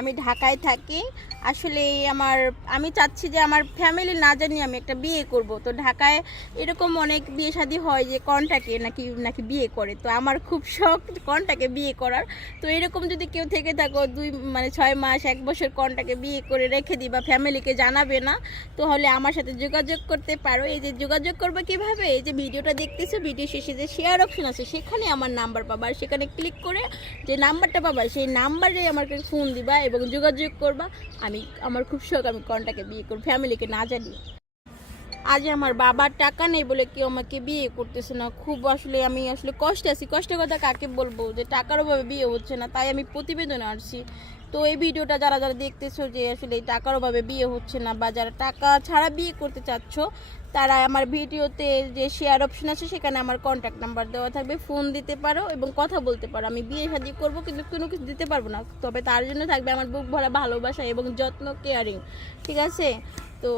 আমি ঢাকায় থাকি। আসলে আমি চাচ্ছি যে আমার ফ্যামিলি না জানি আমি একটা বিয়ে করব। তো ঢাকায় এরকম অনেক বিয়ে শাদী হয় যে কনটাকে নাকি নাকি বিয়ে করে। তো আমার খুব শখ কনটাকে বিয়ে করার। তো এরকম যদি কেউ থেকে থাকো 6 মাস 1 বছর কনটাকে বিয়ে করে রেখে দিই বা ফ্যামিলিকে জানাবে না, তাহলে আমার সাথে যোগাযোগ করতে পারো। এই যে যোগাযোগ করবে কিভাবে, এই যে ভিডিওটা দেখতেছো, ভিডিও শেষে যে শেয়ার অপশন আছে সেখানে আমার নাম্বার পাবা, আর সেখানে ক্লিক করে যে নাম্বারটা পাবা সেই নাম্বারে আমাকে ফোন দিবা এবং যোগাযোগ করবা। আমার খুব শখ আমি কনটাকে বিয়ে করব, ফ্যামিলিকে না জানি। আজ আমার বাবার টাকা নেই বলে কেউ আমাকে বিয়ে করতেছে না। খুব আমি কষ্টে আছি। কষ্টের কথা কাকে বলবো, যে টাকার অভাবে বিয়ে হচ্ছে না, তাই আমি প্রতিবেদনে আসছি। তো এই ভিডিওটা যারা যারা দেখতেছো যে আসলে এই টাকার অভাবে বিয়ে হচ্ছে না বা যারা টাকা ছাড়া বিয়ে করতে চাচ্ছ, তারা আমার ভিডিওতে যে শেয়ার অপশন আছে সেখানে আমার কন্ট্যাক্ট নাম্বার দেওয়া থাকবে, ফোন দিতে পারো এবং কথা বলতে পারো। আমি বিয়ে শাদী করবো কিন্তু কোনো কিছু দিতে পারবো না, তবে তার জন্য থাকবে আমার বুক ভরা ভালোবাসা এবং যত্ন, কেয়ারিং। ঠিক আছে? তো